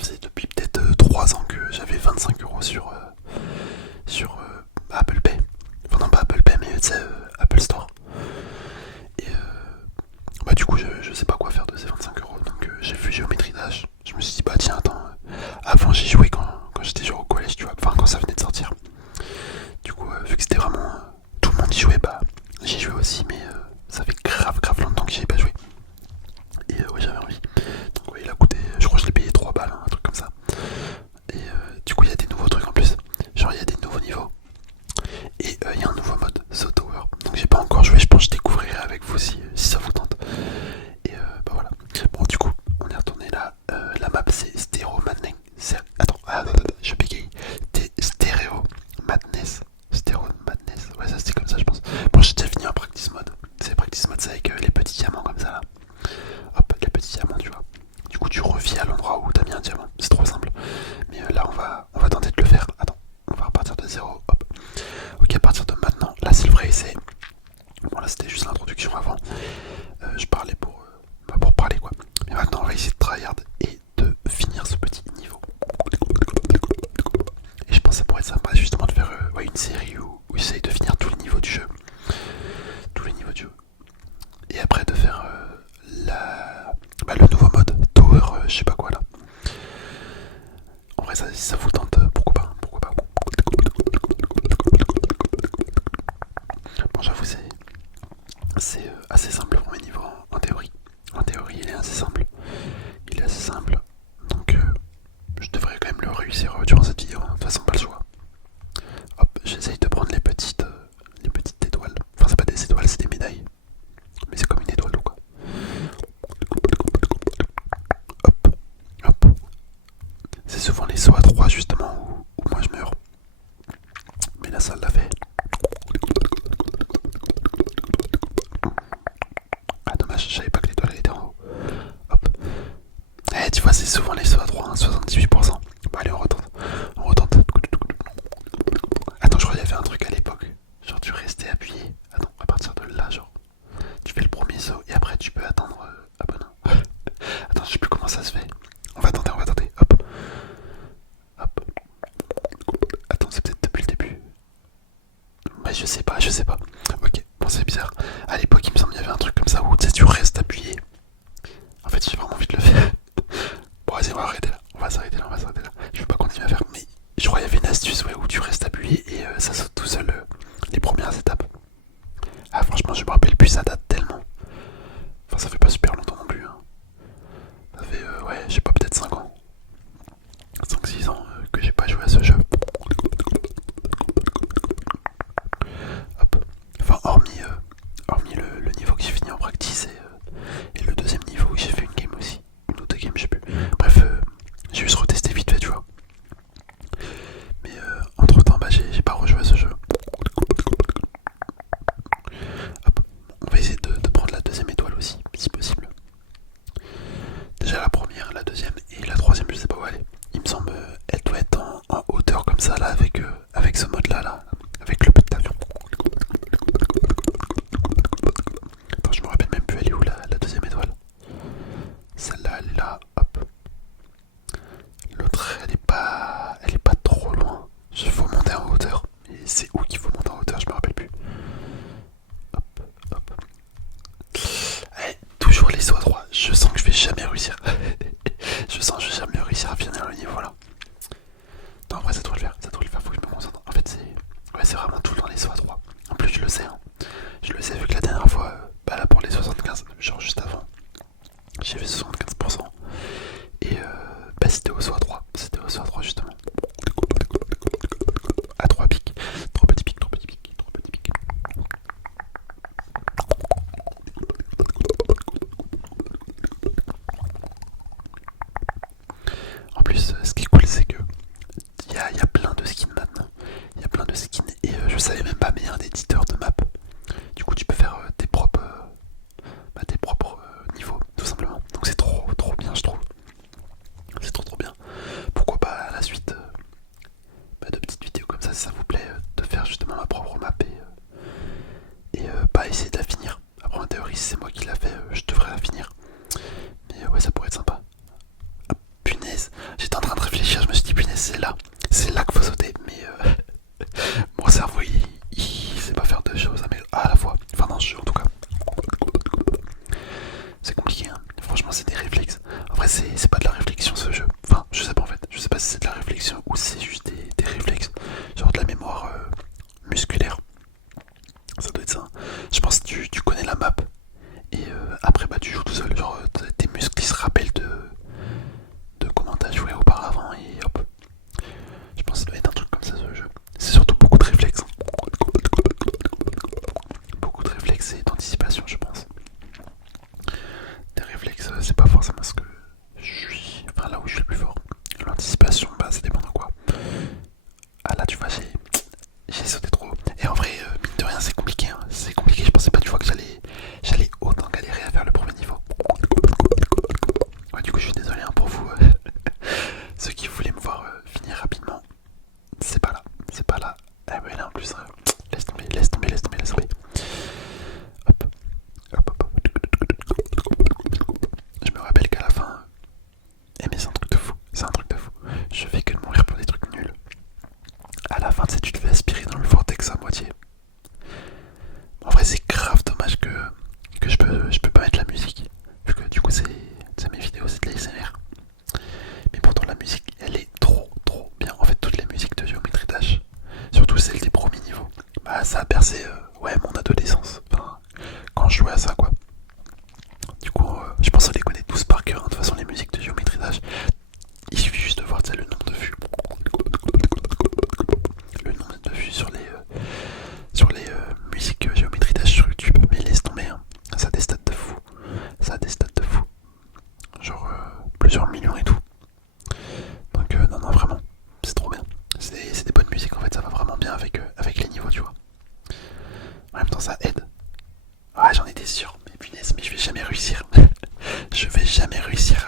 faisait depuis peut-être 3 ans que j'avais 25 € sur Apple Pay. Enfin non pas Apple Pay mais tu sais Apple Store. Et bah du coup je sais pas quoi faire de ces 25 €. Donc j'ai vu Géométrie Dash. Je me suis dit bah tiens attends. Avant j'y jouais quand j'étais genre au collège tu vois. Enfin quand ça venait de sortir. Du coup vu que c'était vraiment tout le monde y jouait bah j'y jouais aussi mais ça fait grave longtemps que j'y ai pas joué. Et ouais j'avais envie. Donc ouais il a coûté, je crois que je l'ai payé 3 balles, hein, un truc comme ça. Et du coup il y a des nouveaux trucs en plus. Genre il y a des nouveaux niveaux. Et il y a un nouveau mode, The Tower. Donc j'ai pas encore joué, je pense que je découvrirai avec vous si ça vous tente. Et bah voilà. Bon du coup on est retourné là. La map c'est Stereo Madness. Attends, je bégaye. Stereo Madness. Stereo Madness. Ouais ça c'était comme ça je pense. Bon j'ai déjà fini en practice mode. C'est practice mode c'est avec les petits diamants comme ça là. Hop, les petits diamants tu vois. Du coup tu revis à l'endroit où t'as mis un diamant. C'est trop simple. Mais là on va tenter de le faire. Attends, on va repartir de zéro. Hop. Ok, à partir de maintenant, là c'est le vrai essai. Bon là c'était juste l'introduction avant. Je parlais pour parler quoi. Mais maintenant on va essayer de tryhard et de finir ce petit niveau. Et je pense que ça pourrait être sympa justement de faire ouais, une série où j'essaye de finir tous les niveaux du jeu. Tous les niveaux du jeu. Et après de faire le nouveau mode Tower, je sais pas quoi là. En vrai ça, si ça vous tente, pourquoi pas, pourquoi pas. Bon j'avoue c'est assez simple pour mes niveaux en théorie. En théorie il est assez simple. Il est assez simple. Donc je devrais quand même le réussir durant cette vidéo. De toute façon pas le choix. Hop, j'essaye de prendre les petites étoiles. Enfin c'est pas des étoiles, c'est des médailles. Mais c'est comme une étoile ou quoi. Hop, hop. C'est souvent les sauts à 3 justement où moi je meurs. Mais là ça l'a fait. Ah dommage, je savais pas que l'étoile était en haut. Hop. Eh tu vois c'est souvent les sauts à 3, hein, 78%. Bon allez on retente. On retente. Attends je crois qu'il y avait un truc à l'époque. Genre tu restais appuyé. Attends, à partir de là genre. Tu fais le premier saut et après tu peux attendre. Ah bah non. Attends, je sais plus comment ça se fait. On va tenter, on va tenter. Hop. Hop. Attends, c'est peut-être depuis le début. Ouais, je sais pas, je sais pas. Ok, bon, c'est bizarre. À l'époque, il me semble qu'il y avait un truc comme ça où tu sais, tu restes appuyé. En fait, j'ai vraiment envie de le faire. Bon, vas-y, on va arrêter là. On va s'arrêter là, on va s'arrêter là. Je vais pas continuer à faire. Mais je crois qu'il y avait une astuce ouais, où tu restes appuyé et ça saute tout seul les premières étapes. Ah, franchement, je me rappelle plus, ça date tellement. Enfin, ça fait pas super longtemps non plus. Hein. Ça fait, ouais, je sais pas, peut-être 5 ans. 5-6 ans que j'ai pas joué à ce jeu. Hop. Enfin, hormis le niveau que j'ai fini en practice et le deuxième niveau où j'ai fait une game aussi. Une autre game, je sais plus. Bref, j'ai juste retesté vite fait, tu vois. Mais entre temps, bah, j'ai pas rejoué à ce jeu. Hop. On va essayer de prendre la deuxième étoile aussi, si possible. Déjà la première, la deuxième et la troisième, je sais pas où elle est. Il me semble elle doit être en hauteur comme ça là avec ce mode là, avec le petit avion. Attends, je me rappelle même plus elle est où la deuxième étoile. Celle-là elle est là, hop. L'autre elle est pas trop loin. Il faut monter en hauteur. Et c'est où qu'il faut monter en hauteur, je me rappelle plus. Hop, hop. Allez, toujours les sauts à 3. Je sens que je vais jamais réussir. Je sens que je vais jamais réussir à finir le niveau là. Non, en vrai, ça doit le faire, faut que je me concentre. En fait, c'est vraiment tout le temps les sauts à 3. En plus, je le sais, hein. Je le sais vu que la dernière fois, bah là pour les 75, genre juste avant, j'ai fait 75%. Et bah c'était au saut à 3. C'était au saut à 3 justement. À 3 pics. Trop petit pic, trop petit pic, trop petit pic. En plus, ce qui est cool, c'est que il y a plein de skins maintenant. Il y a plein de skins et je savais même pas, mais il y a un éditeur de map. Du coup, tu peux faire tes propres niveaux, tout simplement. Donc c'est trop bien, je trouve. C'est trop bien. Pourquoi pas à la suite de petites vidéos comme ça, si ça vous plaît, de faire justement ma propre map et pas essayer de la finir. Après, en théorie, si c'est moi qui l'a fait, je devrais la finir. Mais ouais, ça pourrait être sympa. Ah, punaise, J'étais en train de réfléchir, je me suis dit punaise c'est là qu'il faut sauter, mais mon cerveau il sait pas faire deux choses à la fois, enfin dans ce jeu en tout cas. C'est compliqué hein, franchement c'est des réflexes. En vrai c'est pas de la réflexion ce jeu, enfin je sais pas en fait, je sais pas si c'est de la réflexion ou c'est juste des réflexes, genre de la mémoire musculaire. Ça doit être ça. Je pense que tu connais la map et après bah tu joues tout seul, genre tes muscles ils se rappellent de comment t'as joué auparavant et hop. Je pense que ça doit être un truc comme ça ce jeu. C'est surtout beaucoup de réflexes. Beaucoup de réflexes et d'anticipation je pense. Des réflexes c'est pas forcément ce que je suis. Enfin là où je suis le plus fort. L'anticipation bah ça dépend de quoi. Ah là tu vois j'ai sauté trop haut. Et en vrai mine de rien c'est compliqué hein. C'est compliqué, je pensais pas tu vois que j'allais autant galérer à faire le premier niveau. Ouais du coup je suis désolé hein, pour vous ceux qui voulaient me voir finir rapidement. C'est pas là, c'est pas là. Eh ben là en plus, laisse tomber, laisse tomber, laisse tomber, laisse tomber. Hop, hop, hop, hop. Je me rappelle qu'à la fin, eh mais c'est un truc de fou, c'est un truc de fou. Je fais que de mourir pour des trucs nuls. À la fin, tu sais, tu te fais aspirer dans le vortex à moitié. En vrai, c'est grave dommage que je peux pas mettre la musique. Vu que du coup, c'est mes vidéos, c'est de la l'ASMR. Mais pourtant, la musique, elle est trop bien. En fait, toutes les musiques de Géométrie Dash, surtout celles des premiers niveaux, bah ça a bercé ouais, mon adolescence. Enfin, quand je jouais à ça, quoi. Du coup, je pense à les connaître tous par cœur. Hein. De toute façon, les musiques de Géométrie Dash, il suffit juste de voir le nombre de vues. Le nombre de vues sur les musiques Géométrie Dash sur YouTube. Mais laisse tomber, hein. Ça a des stats de fou. Ça a des stats de fou. Genre plusieurs millions et tout. Donc non, non, vraiment, c'est trop bien. C'est des bonnes musiques en fait, ça va vraiment bien avec les niveaux, tu vois. En même temps, ça aide. Ouais, j'en étais sûr, mais punaise, mais je vais jamais réussir. Je vais jamais réussir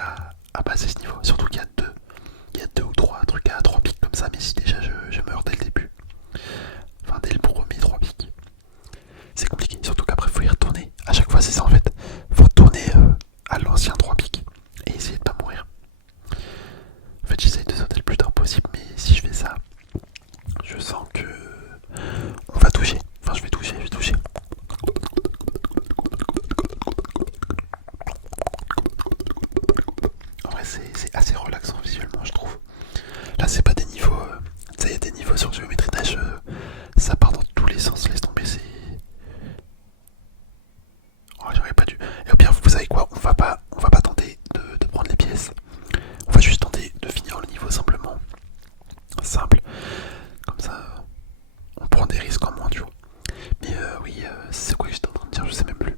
à passer ce niveau. Surtout qu'il y a deux ou trois trucs à 3 pics comme ça, mais si déjà je meurs dès le début. Enfin, dès le premier 3 pics. C'est compliqué, surtout qu'après, faut y retourner. À chaque fois, c'est ça en fait. Faut retourner à l'ancien 3 pics et essayer de pas mourir. En fait, j'essaye de sauter le plus tard possible, mais si je fais ça, je sens que on va toucher. Enfin, je vais toucher. En vrai, c'est assez relaxant visuellement, je trouve. Là, c'est pas des niveaux. Tu sais, il y a des niveaux sur Géométrie Dash, ça part dans tous les sens. Laisse tomber, c'est. Oh, j'aurais pas dû. Et au pire, vous savez quoi, on va pas tenter de prendre les pièces. On va juste tenter de finir le niveau simplement. Simple. Comme ça, on prend des risques en moins, tu vois. Mais oui, c'est quoi que j'étais en train de dire, je sais même plus.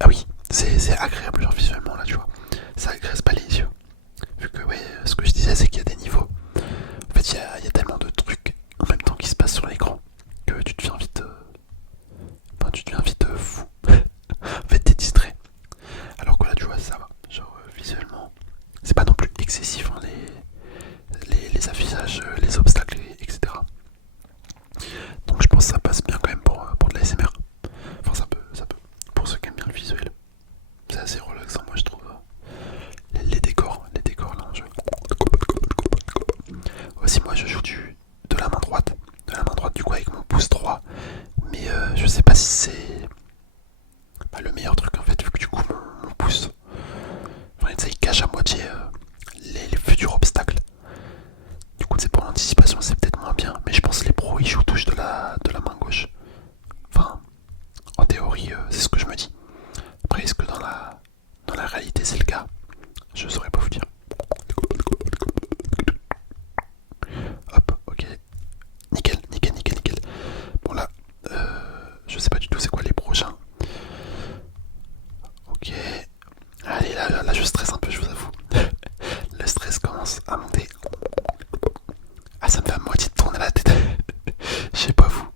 Ah oui, c'est agréable genre visuellement là, tu vois. Ça agresse pas les yeux. Vu que ouais, ce que je disais c'est qu'il y a des niveaux. En fait, il y a tellement de trucs en même temps qui se passent sur l'écran que tu deviens vite, fou. En fait, t'es distrait. Alors que là, tu vois, ça va. Genre visuellement, c'est pas non plus excessif hein, les affichages, les obstacles, etc. Donc je pense que ça passe bien quand même pour de la l'ASMR. Enfin ça peut. Pour ceux qui aiment bien le visuel. C'est assez relaxant moi je trouve. Les décors là en jeu. Aussi moi je joue de la main droite. De la main droite du coup avec mon pouce droit. Mais je sais pas si c'est le meilleur truc en fait vu que du coup mon pouce. Enfin, ça il cache à moitié les futurs obstacles. Du coup c'est pour l'anticipation c'est peut-être moins bien. Mais je pense que les pros ils jouent tous de la main gauche. Enfin en théorie c'est ce que je me dis. Après est-ce que dans la réalité c'est le cas? Je saurais pas vous dire. Hop, ok. Nickel. Bon là, je sais pas du tout c'est quoi les prochains. Ok. Allez, là je stresse un peu, je vous avoue. Le stress commence à monter. Ah, ça me fait à moitié de tourner la tête. Je sais pas vous.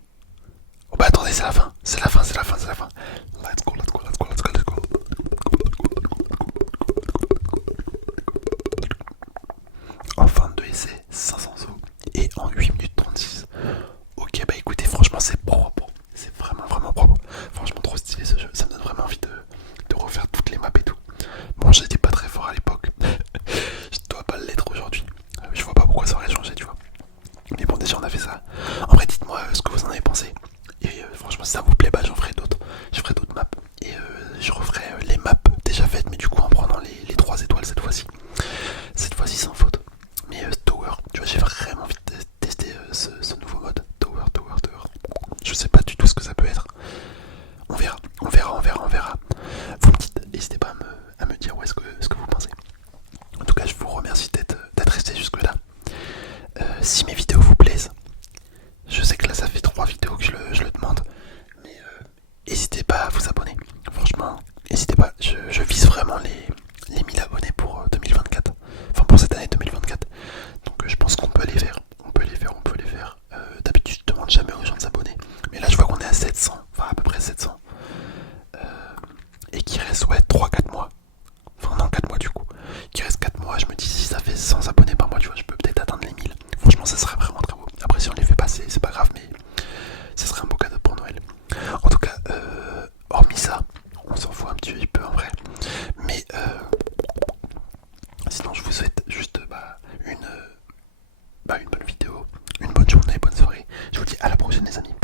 Oh bah attendez, c'est la fin. Let's go. En 22 essais, 500 sauts et en 8 minutes 36. Ok, bah écoutez, franchement, c'est propre. C'est vraiment propre. Franchement, trop stylé ce jeu. Ça me donne vraiment envie de refaire toutes les maps et tout. Bon, j'étais pas très fort à l'époque. si mes vidéos vous plaisent, je sais que là ça fait 3 vidéos que je le demande, mais n'hésitez pas à vous abonner. Franchement, n'hésitez pas, je vise vraiment les 1000 abonnés pour 2024. Enfin pour cette année 2024. Donc je pense qu'on peut les faire. On peut les faire, on peut les faire. D'habitude je demande jamais aux gens de s'abonner. Mais là je vois qu'on est à 700, enfin à peu près 700. Et qu'il reste ouais 3-4 mois. Enfin non 4 mois du coup. Qu'il reste 4 mois, je me dis si ça fait 100 abonnés par mois, tu vois, je peux peut-être atteindre les 1000. Franchement ça serait vraiment très beau. Après si on les fait passer, c'est pas grave, mais ça serait un beau cadeau pour Noël. En tout cas, hormis ça, on s'en fout un petit peu en vrai. Mais sinon je vous souhaite juste une bonne vidéo, une bonne journée, bonne soirée. Je vous dis à la prochaine les amis.